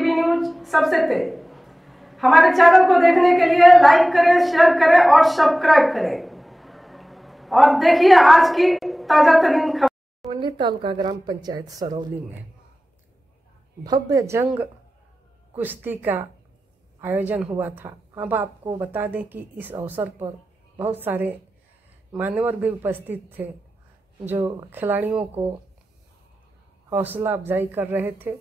TV news सबसे तेज। हमारे चैनल को देखने के लिए लाइक करें, शेयर करें और सब्सक्राइब करें और देखिए आज की ताजा तरीन खबर। तालुका ग्राम पंचायत सरौली में भव्य जंग कुश्ती का आयोजन हुआ था। अब आपको बता दें कि इस अवसर पर बहुत सारे मान्यवर भी उपस्थित थे जो खिलाड़ियों को हौसला अफजाई कर रहे थे।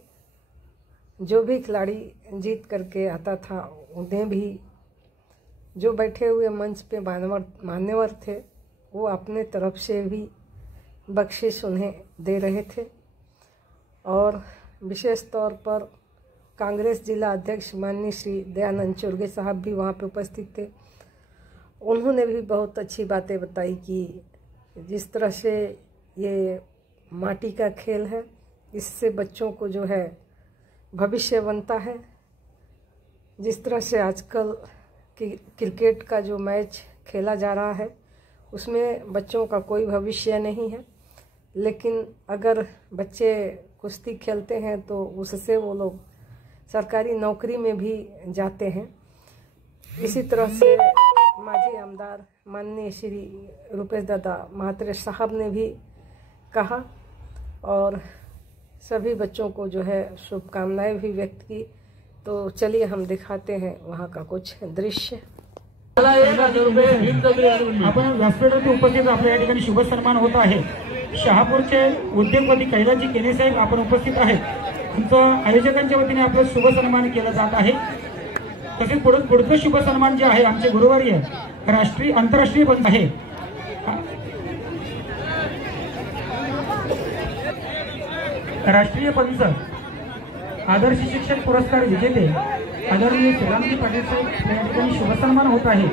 जो भी खिलाड़ी जीत करके आता था उन्हें भी जो बैठे हुए मंच पे मान्यवर थे वो अपने तरफ से भी बख्शिश उन्हें दे रहे थे। और विशेष तौर पर कांग्रेस जिला अध्यक्ष माननीय श्री दयानंद चुर्गे साहब भी वहाँ पे उपस्थित थे। उन्होंने भी बहुत अच्छी बातें बताई कि जिस तरह से ये माटी का खेल है, इससे बच्चों को जो है भविष्य बनता है। जिस तरह से आजकल क्रिकेट का जो मैच खेला जा रहा है उसमें बच्चों का कोई भविष्य नहीं है, लेकिन अगर बच्चे कुश्ती खेलते हैं तो उससे वो लोग सरकारी नौकरी में भी जाते हैं। इसी तरह से माजी आमदार माननीय श्री रुपेश दादा महात्रे साहब ने भी कहा और सभी बच्चों को जो है शुभकामनाएं भी व्यक्त की। तो चलिए हम दिखाते हैं वहाँ का कुछ दृश्य। आपण व्यासपीठावर उपस्थित आपल्या या ठिकाणी शुभ सन्मान होत आहे। शहापूरचे उद्योगपती कैलासजी केने साहेब आपण उपस्थित आहेत। तुमचं आयोजकांच्या वतीने आपलं शुभ सन्मान केला जात आहे। तसेच पुढचं शुभ सन्मान जे आहे आमचे गुरुवारी राष्ट्रीय आंतरराष्ट्रीय पंच आहे राष्ट्रीय पंच आदर्श शिक्षक पुरस्कार विजेते आदरणीय श्रीरामजी पाटील साहेब या ठिकाणी शुभ सन्मान होत आहे।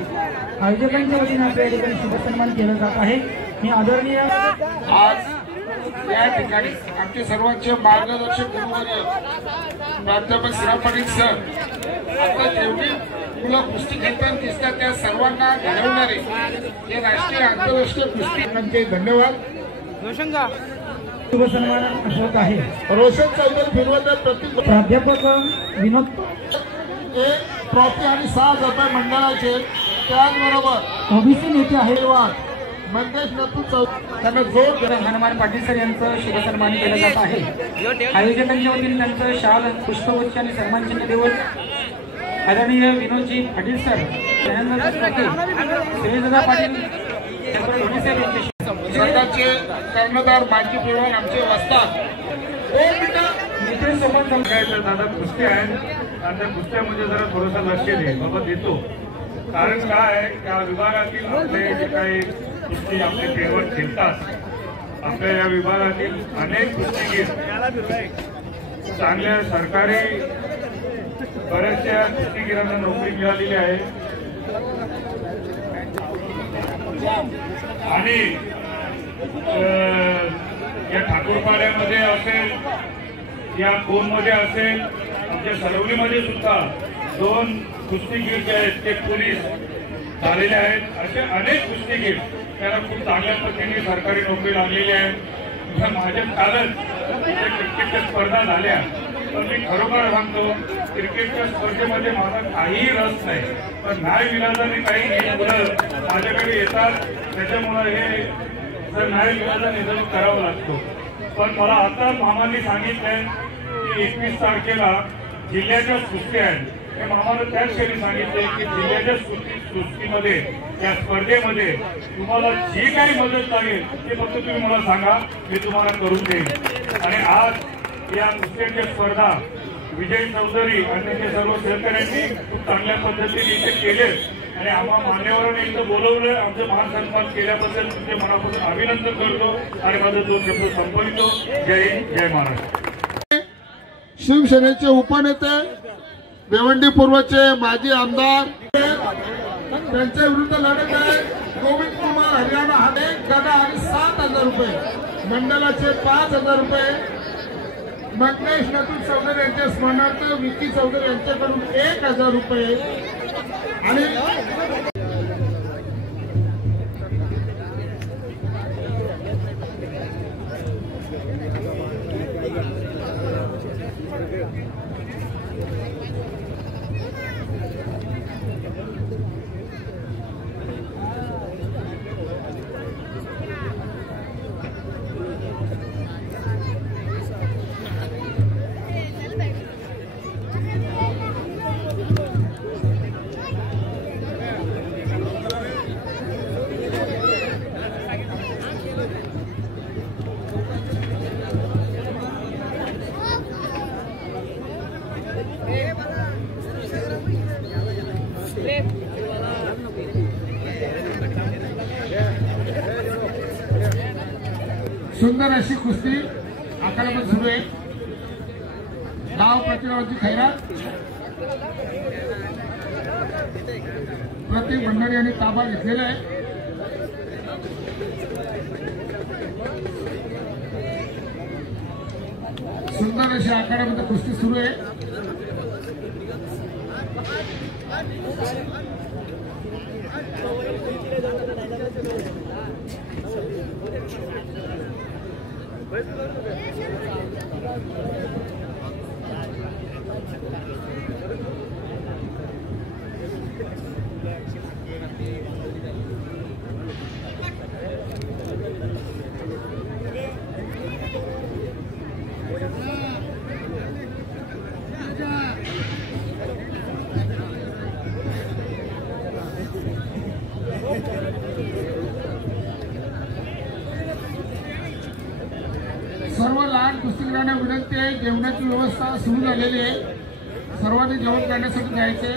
आयोजकांच्या वतीने आपल्या या ठिकाणी शुभ सन्मान केला जात आहे। मी आदरणीय आज या ठिकाणी आमचे सर्वांचे मार्गदर्शक गुरुवर्य प्राध्यापक श्रीराम पाटील सर, आता जेवढी मुलं कुस्ती खेळताना दिसतात त्या सर्वांना घडवणारे हे राष्ट्रीय आंतरराष्ट्रीय कुस्ती धन्यवाद। शुभ सन्मान होत आहे। रोशन चौधरी फिरवत प्रति प्राध्यापक विनोद ट्रॉफी आणि 6,000 रुपये मंडळाचे, त्याचबरोबर ओबीसी नेते आहेत मंगेश नतू त्यांना जोर हनुमान पाटील सर यांचं शुभ सन्मान केलं जात आहे। आयोजकांच्या वतीने त्यांचं शाल पुष्पगुच्छ आणि सन्मान चिन्ह देऊन आदरणीय विनोदजी पाटील सर श्रीदादा पाटील संघाचे कर्णधार माजी पैलवान आमचे वस्ताद सोबत सांगायचं दादा कुस्ती आहे आणि त्या कुस्त्यामध्ये जरा थोडंसं लक्ष दे बाबा देतो। कारण काय आहे त्या विभागातील आपले जे काही कुस्ती आपले पैलवान खेळतात आपल्या या विभागातील अनेक कुस्तीगीर चांगल्या सरकारी बऱ्याचशा कुस्तीगीरांना नोकरी मिळालेली आहे आणि या ठाकूरपाड्यामध्ये असेल या कोणमध्ये असेल आमच्या सरवलीमध्ये सुद्धा 2 कुस्तीगीर जे आहेत ते पोलीस झालेले आहेत। असे अनेक कुस्तीगीर त्यांना खूप चांगल्या पद्धतीने सरकारी नोकरी लागलेली आहे। माझ्या कालच क्रिकेटच्या स्पर्धा झाल्या, पण मी खरोखर सांगतो क्रिकेटच्या स्पर्धेमध्ये माझा काहीही रस नाही, पण नाही विलाजाने काही मुलं माझ्याकडे येतात त्याच्यामुळे हे जर नाही विलाजाने निधन करावं लागतो। पण मला आता मामांनी सांगितलंय की 21 तारखेला जिल्ह्याच्या कुस्त्या आहेत। हे मामानं त्याच क्षणी सांगितले की जिल्ह्याच्या कुस्तीमध्ये या स्पर्धेमध्ये तुम्हाला जी काही मदत लागेल ते फक्त तुम्ही मला सांगा, मी तुम्हाला करून देईन। आणि आज या कुस्त्यांच्या स्पर्धा विजय चौधरी आणि त्यांच्या सर्व सहकाऱ्यांनी खूप चांगल्या पद्धतीने इथे केले आणि आम्हा मान्यवरांनी इथं बोलवलं, आमचं मान सन्मान केल्याबद्दल तुमचे मनापासून अभिनंदन करतो आणि माझा जो शब्द संपवितो। जय हिंद, जय महाराष्ट्र। शिवसेनेचे उपनेते भिवंडी पूर्वचे माजी आमदार त्यांच्या विरुद्ध लढत आहे गोविंद कुमार हरियाणा हाने गदा आणि 7,000 रुपये मंडळाचे 5,000 रुपये मंगेश नतू चौधरी यांच्या स्मरणार्थ विकी चौधरी यांच्याकडून 1,000 रुपये आणि सुंदर अशी कुस्ती आखाड्यामध्ये सुरू आहे. डाव प्रतिडावाची खैरात प्रत्येक मंडळी यांनी ताबा घेतलेला आहे. सुंदर अशी आखाड्यामध्ये कुस्ती सुरू आहे. सर्व लहान कुस्तीगीरांना विनंती आहे, जेवणाची व्यवस्था सुरू झालेली आहे. सर्वांनी जेवण करण्यासाठी जायचे.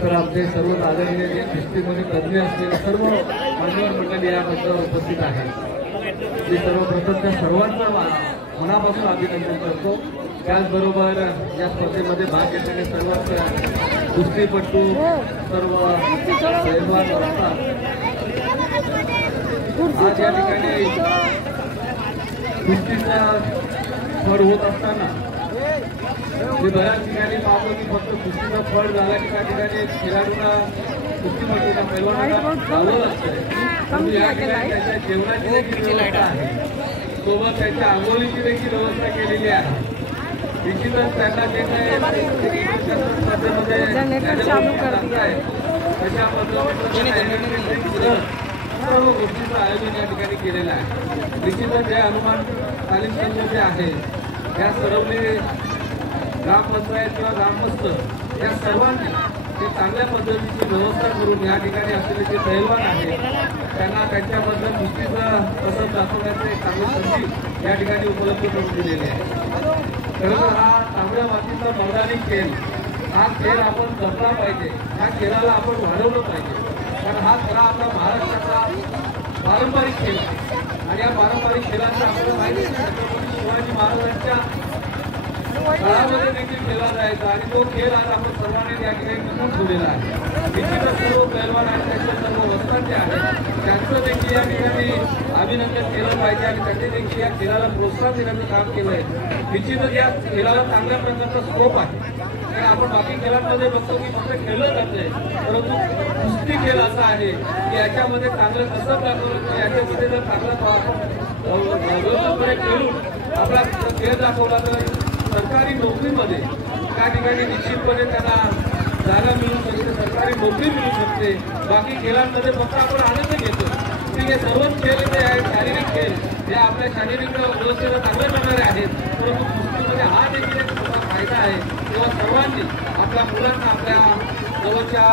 तर आपले सर्व आदरणीय जे कुस्तीमध्ये तज्ञ असलेले सर्व मान्यवर मंडळी या मंचावर उपस्थित आहेत. मी सर्वप्रथम त्या सर्वांचं मनापासून अभिनंदन करतो. त्याचबरोबर या स्पर्धेमध्ये भाग घेतलेले सर्व कुस्तीपटू सर्व पैलवान असतात. आज या ठिकाणी कुस्तीचा फळ होत असताना मी बऱ्याच ठिकाणी पाहतो की फक्त कुस्तीचा फळ झाला की त्या ठिकाणी खेळाडूंना कुस्तीपटूंना पैलवानांना चालवलं असतंय. परंतु या ठिकाणी त्याच्या जेवणाची देखील व्यवस्था आहे, सोबत त्याच्या आंघोळीची देखील व्यवस्था केलेली आहे. निश्चितच त्यांना जे काही स्पर्धेमध्ये तशा पद्धतीनं सर्व गोष्टींचं आयोजन या ठिकाणी केलेलं आहे. निश्चितच हे हनुमान तालीम संघ जे आहे या सर्वले ग्रामपंचायत किंवा ग्रामस्थ या सर्वांनी ते चांगल्या पद्धतीची व्यवस्था करून या ठिकाणी असलेले जे पैलवान आहेत त्यांना त्यांच्याबद्दल कुस्तीचं कसं दाखवण्याचे चांगली संधी या ठिकाणी उपलब्ध करून दिलेली आहे. खरं तर हा तांबड्या मातीचा मैदानी खेळ, हा खेळ आपण जपला पाहिजे, ह्या खेळाला आपण वाढवलं पाहिजे. कारण हा खरा आपला महाराष्ट्राचा पारंपरिक खेळ आहे आणि या पारंपरिक खेळाचं आपल्याला माहिती शिवाजी महाराजांच्या काळामध्ये देखील खेळला जायचा आणि तो खेळ आज आपण सर्वांनी या ठिकाणी टिकून ठेवलेला आहे. निश्चितच सर्व पैलवान आणि त्यांच्या सर्व वस्ताद जे आहेत त्यांचं देखील या ठिकाणी अभिनंदन केलं पाहिजे आणि त्यांनी देखील या खेळाला प्रोत्साहन देण्याचं काम केलं आहे. निश्चितच या खेळाला चांगल्या प्रकारचा स्कोप आहे. कारण आपण बाकी खेळांमध्ये बघतो की फक्त खेळलं जातंय, परंतु कुस्ती खेळ असा आहे की याच्यामध्ये चांगलं कसं दाखवलं, याच्यामध्ये जर चांगला व्यवस्थितपणे खेळून आपला खेळ दाखवला तर सरकारी नोकरीमध्ये त्या ठिकाणी निश्चितपणे त्यांना जागा मिळू शकते, सरकारी नोकरी मिळू शकते. बाकी खेळांमध्ये फक्त आपण आनंद घेतो. ठीक आहे, सर्वच खेळ जे आहेत शारीरिक खेळ हे आपल्या शारीरिक व्यवस्थेला चांगले करणारे आहेत, परंतु कुस्तीमध्ये हा देखील एक मोठा फायदा आहे. तेव्हा सर्वांनी आपल्या मुलांना आपल्या जवळच्या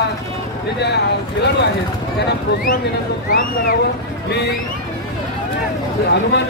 जे ज्या खेळाडू आहेत त्यांना प्रोत्साहन देण्याचं काम करावं. मी हनुमान